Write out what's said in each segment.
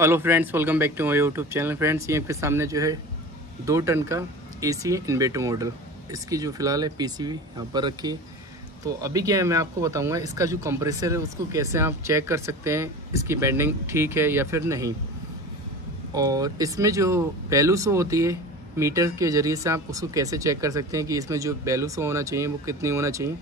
Hello friends, welcome back to my YouTube channel. Friends, ये आपके सामने जो है 2 टन का एसी इन्वर्टर मॉडल, इसकी जो फ़िलहाल है पीसीबी यहाँ पर रखी है। तो अभी क्या है, मैं आपको बताऊंगा इसका जो कंप्रेसर है उसको कैसे आप चेक कर सकते हैं, इसकी बेंडिंग ठीक है या फिर नहीं। और इसमें जो वैल्यू शो होती है मीटर के ज़रिए से आप उसको कैसे चेक कर सकते हैं कि इसमें जो वैल्यू शो होना चाहिए वो कितनी होना चाहिए,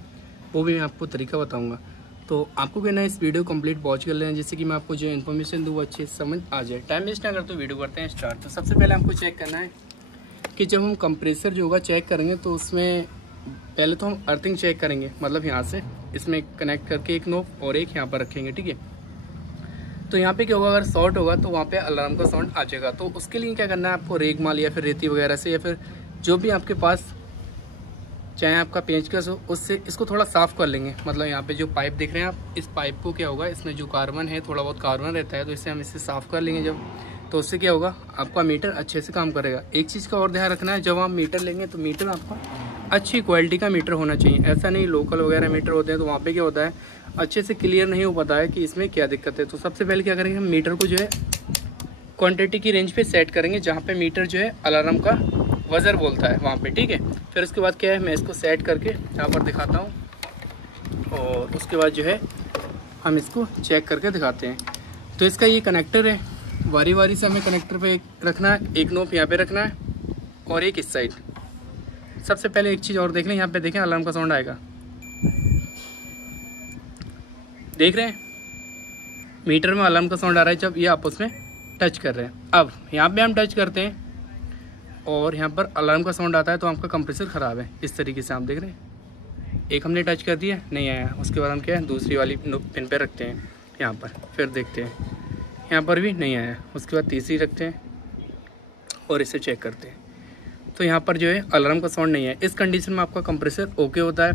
वो भी मैं आपको तरीका बताऊँगा। तो आपको कहना है इस वीडियो कंप्लीट वॉच कर लें, जिससे कि मैं आपको जो इन्फॉर्मेशन दूँ वो अच्छे से समझ आ जाए। टाइम वेस्ट ना कर तो वीडियो करते हैं स्टार्ट। तो सबसे पहले हमको चेक करना है कि जब हम कंप्रेसर जो होगा चेक करेंगे तो उसमें पहले तो हम अर्थिंग चेक करेंगे, मतलब यहाँ से इसमें कनेक्ट करके एक नोब और एक यहाँ पर रखेंगे, ठीक है। तो यहाँ पे क्या होगा, अगर शॉर्ट होगा तो वहाँ पे अलार्म का साउंड आ जाएगा। तो उसके लिए क्या करना है, आपको रेगमाल या फिर रेती वगैरह से या फिर जो भी आपके पास, चाहे आपका पेंचकस हो, उससे इसको थोड़ा साफ़ कर लेंगे। मतलब यहाँ पे जो पाइप देख रहे हैं आप, इस पाइप को क्या होगा, इसमें जो कार्बन है, थोड़ा बहुत कार्बन रहता है, तो इससे हम इसे साफ़ कर लेंगे जब, तो उससे क्या होगा, आपका मीटर अच्छे से काम करेगा। एक चीज़ का और ध्यान रखना है, जब आप मीटर लेंगे तो मीटर आपका अच्छी क्वालिटी का मीटर होना चाहिए। ऐसा नहीं लोकल वगैरह मीटर होते हैं तो वहाँ पर क्या होता है, अच्छे से क्लियर नहीं हो पाता है कि इसमें क्या दिक्कत है। तो सबसे पहले क्या करेंगे, हम मीटर को जो है क्वांटिटी की रेंज पे सेट करेंगे, जहाँ पे मीटर जो है अलार्म का वज़र बोलता है वहाँ पे, ठीक है। फिर उसके बाद क्या है, मैं इसको सेट करके यहाँ पर दिखाता हूँ और उसके बाद जो है हम इसको चेक करके दिखाते हैं। तो इसका ये कनेक्टर है, वारी वारी से हमें कनेक्टर पे रखना है। एक नोब यहाँ पे रखना है और एक इस साइड। सबसे पहले एक चीज़ और देख लें, यहाँ पे देखें अलार्म का साउंड आएगा, देख रहे हैं मीटर में अलार्म का साउंड आ रहा है जब ये आपस में टच कर रहे हैं। अब यहाँ पे हम टच करते हैं और यहाँ पर अलार्म का साउंड आता है, तो आपका कंप्रेसर ख़राब है। इस तरीके से आप देख रहे हैं, एक हमने टच कर दिया, नहीं आया। उसके बाद हम क्या है, दूसरी वाली पिन पे रखते हैं यहाँ पर, फिर देखते हैं यहाँ पर भी नहीं आया। उसके बाद तीसरी रखते हैं और इसे चेक करते हैं, तो यहाँ पर जो है अलार्म का साउंड नहीं है। इस कंडीशन में आपका कंप्रेसर ओके होता है।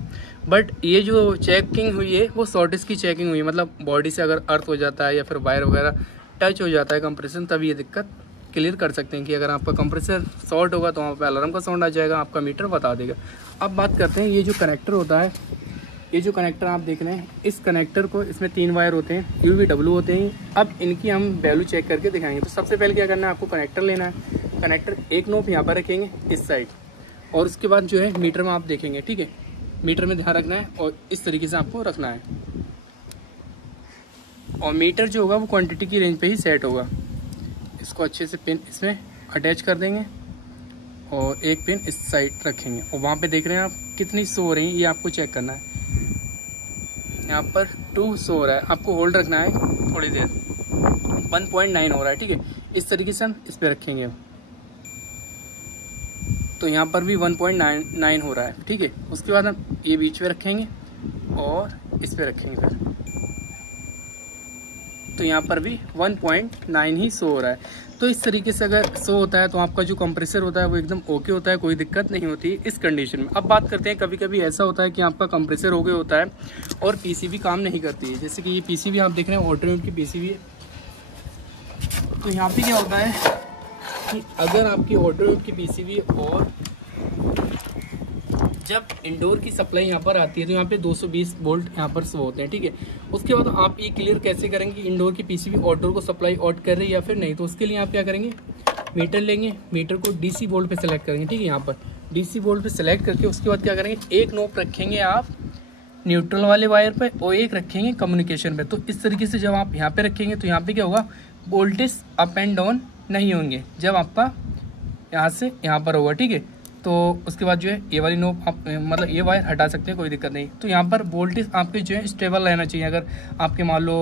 बट ये जो चेकिंग हुई है वो शॉर्टेज की चेकिंग हुई है, मतलब बॉडी से अगर अर्थ हो जाता है या फिर वायर वगैरह टच हो जाता है कंप्रेसर, तब ये दिक्कत क्लियर कर सकते हैं कि अगर आपका कंप्रेसर शॉर्ट होगा तो वहाँ पे अलार्म का साउंड आ जाएगा, आपका मीटर बता देगा। अब बात करते हैं, ये जो कनेक्टर होता है, ये जो कनेक्टर आप देख रहे हैं, इस कनेक्टर को, इसमें 3 वायर होते हैं, UV होते हैं। अब इनकी हम वैल्यू चेक करके दिखाएंगे। तो सबसे पहले क्या करना है, आपको कनेक्टर लेना है। कनेक्टर एक नोब यहाँ पर रखेंगे इस साइड, और उसके बाद जो है मीटर में आप देखेंगे, ठीक है। मीटर में ध्यान रखना है और इस तरीके से आपको रखना है, और मीटर जो होगा वो क्वांटिटी की रेंज पे ही सेट होगा। इसको अच्छे से पिन इसमें अटैच कर देंगे और एक पिन इस साइड रखेंगे, और वहाँ पे देख रहे हैं आप कितनी शो हो रही है, ये आपको चेक करना है। यहाँ पर 2 शो हो रहा है, आपको होल्ड रखना है थोड़ी देर। 1.9 हो रहा है, ठीक है। इस तरीके से हम इस पर रखेंगे, तो यहाँ पर भी 1.9 हो रहा है, ठीक है। उसके बाद हम ये बीच में रखेंगे और इस पर रखेंगे फिर, तो यहाँ पर भी 1.9 ही शो हो रहा है। तो इस तरीके से अगर शो होता है तो आपका जो कंप्रेसर होता है वो एकदम ओके होता है, कोई दिक्कत नहीं होती इस कंडीशन में। अब बात करते हैं, कभी कभी ऐसा होता है कि आपका कंप्रेसर ओके होता है और पीसीबी काम नहीं करती है। जैसे कि ये पीसीबी आप देख रहे हैं, ऑल्टरनेट की पीसीबी है। तो यहाँ पे क्या होता है कि अगर आपकी ऑल्टरनेट की पीसीबी और जब इंडोर की सप्लाई यहाँ पर आती है तो यहाँ पे 220 वोल्ट यहाँ पर शो होते हैं, ठीक है। उसके बाद आप ये क्लियर कैसे करेंगे कि इंडोर की पीसीबी आउटडोर को सप्लाई आउट कर रही है या फिर नहीं। तो उसके लिए आप क्या करेंगे, मीटर लेंगे, मीटर को डीसी वोल्ट पे सेलेक्ट करेंगे, ठीक है। यहाँ पर डीसी वोल्ट पे सेलेक्ट करके उसके बाद क्या करेंगे, एक नोब रखेंगे आप न्यूट्रल वाले वायर पर और एक रखेंगे कम्युनिकेशन पे। तो इस तरीके से जब आप यहाँ पे रखेंगे तो यहाँ पे क्या होगा, वोल्टेज अप एंड डाउन नहीं होंगे जब आपका यहाँ से यहाँ पर होगा, ठीक है। तो उसके बाद जो है ये वाली नोब आप, मतलब ये वायर हटा सकते हैं, कोई दिक्कत नहीं। तो यहाँ पर वोल्टेज आपके जो है स्टेबल रहना चाहिए। अगर आपके मान लो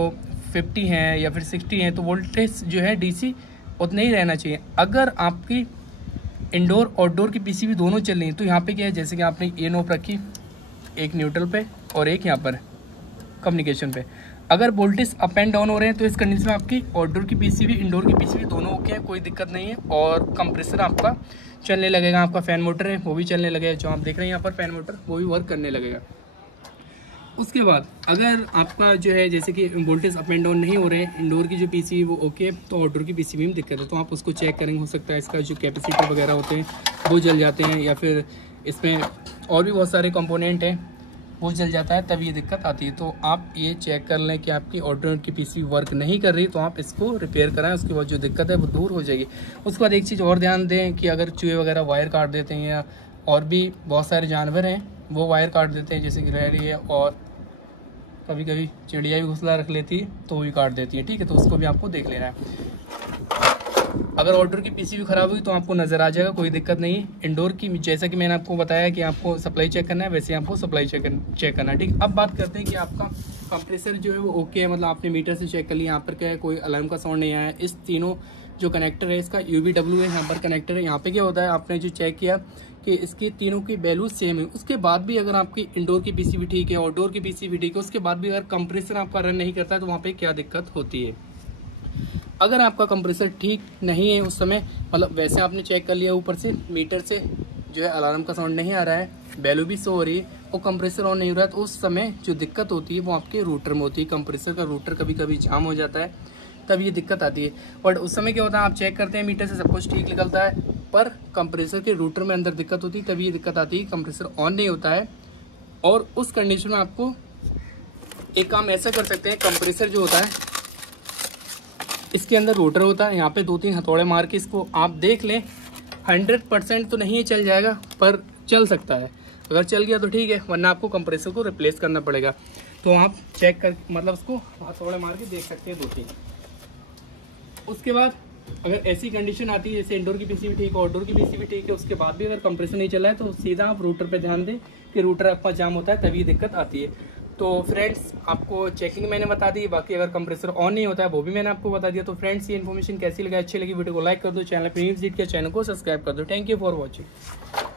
50 हैं या फिर 60 हैं तो वोल्टेज जो है डीसी उतना ही रहना चाहिए। अगर आपकी इंडोर आउटडोर की पीसीबी दोनों चल रही हैं तो यहाँ पे क्या है, जैसे कि आपने ये नोब रखी एक न्यूट्रल पे और एक यहाँ पर कम्युनिकेशन पे, अगर वोल्टेज अप एंड डाउन हो रहे हैं तो इस कंडीशन में आपकी आउटडोर की पीसीबी इंडोर की पीसीबी दोनों ओके है, कोई दिक्कत नहीं है। और कंप्रेसर आपका चलने लगेगा, आपका फैन मोटर है वो भी चलने लगेगा, जो आप देख रहे हैं यहाँ पर फैन मोटर वो भी वर्क करने लगेगा। उसके बाद अगर आपका जो है जैसे कि वोल्टेज अप एंड डाउन नहीं हो रहे हैं, इंडोर की जो पीसीबी वो ओके, तो आउटडोर की पीसीबी में दिक्कत है, तो आप उसको चेक करेंगे। हो सकता है इसका जो कैपेसिटर वगैरह होते हैं वो जल जाते हैं, या फिर इसमें और भी बहुत सारे कंपोनेंट हैं वो जल जाता है, तब ये दिक्कत आती है। तो आप ये चेक कर लें कि आपकी ऑल्टरनेट की पीसी वर्क नहीं कर रही, तो आप इसको रिपेयर कराएं, उसके बाद जो दिक्कत है वो दूर हो जाएगी। उसके बाद एक चीज़ और ध्यान दें कि अगर चूहे वगैरह वायर काट देते हैं या और भी बहुत सारे जानवर हैं वो वायर काट देते हैं, जैसे गिलहरी है और कभी कभी चिड़िया भी घोंसला रख लेती है तो वो भी काट देती है, ठीक है। तो उसको भी आपको देख लेना है। अगर आउटडोर की पीसी भी खराब हुई तो आपको नज़र आ जाएगा, कोई दिक्कत नहीं है। इंडोर की जैसा कि मैंने आपको बताया कि आपको सप्लाई चेक करना है, वैसे आपको सप्लाई चेक करना है, ठीक। अब बात करते हैं कि आपका कंप्रेसर जो है वो ओके है, मतलब आपने मीटर से चेक कर लिया, यहाँ पर क्या है कोई अलार्म का साउंड नहीं आया। इस तीनों जो कनेक्टर है इसका UBW है, यहाँ पर कनेक्टर है। यहाँ पे क्या होता है, आपने जो चेक किया कि इसकी तीनों की वैल्यू सेम है, उसके बाद भी अगर आपकी इंडोर की पीसी भी ठीक है, आउटडोर की पीसी भी ठीक है, उसके बाद भी अगर कंप्रेसर आपका रन नहीं करता है तो वहाँ पे क्या दिक्कत होती है। अगर आपका कंप्रेसर ठीक नहीं है उस समय, मतलब वैसे आपने चेक कर लिया ऊपर से मीटर से जो है अलार्म का साउंड नहीं आ रहा है, वैल्यू भी शो हो रही है और कंप्रेसर ऑन नहीं हो रहा है, तो उस समय जो दिक्कत होती है वो आपके रूटर में होती है। कंप्रेसर का रूटर कभी कभी जाम हो जाता है, तब ये दिक्कत आती है। बट उस समय क्या होता है, आप चेक करते हैं मीटर से सब कुछ ठीक निकलता है, पर कंप्रेसर के रूटर में अंदर दिक्कत होती है, तभी ये दिक्कत आती है, कंप्रेसर ऑन नहीं होता है। और उस कंडीशन में आपको एक काम ऐसा कर सकते हैं, कंप्रेसर जो होता है इसके अंदर रोटर होता है, यहाँ पे 2-3 हथौड़े मार के इसको आप देख लें। 100% तो नहीं चल जाएगा पर चल सकता है, अगर चल गया तो ठीक है, वरना आपको कंप्रेसर को रिप्लेस करना पड़ेगा। तो आप चेक कर मतलब उसको हथौड़े मार के देख सकते हैं 2-3। उसके बाद अगर ऐसी कंडीशन आती है जैसे इंडोर की पीसी भी ठीक है, आउटडोर की पीसी भी ठीक है, उसके बाद भी अगर कंप्रेसर नहीं चला है तो सीधा आप रूटर पे ध्यान दें कि रूटर आपका जाम होता है, तभी दिक्कत आती है। तो फ्रेंड्स आपको चेकिंग मैंने बता दी, बाकी अगर कंप्रेसर ऑन नहीं होता है वो भी मैंने आपको बता दिया। तो फ्रेंड्स ये इन्फॉर्मेशन कैसी लगी, अच्छी लगी वीडियो को लाइक कर दो, चैनल पर नहीं विजिट किया चैनल को सब्सक्राइब कर दो। Thank you for watching.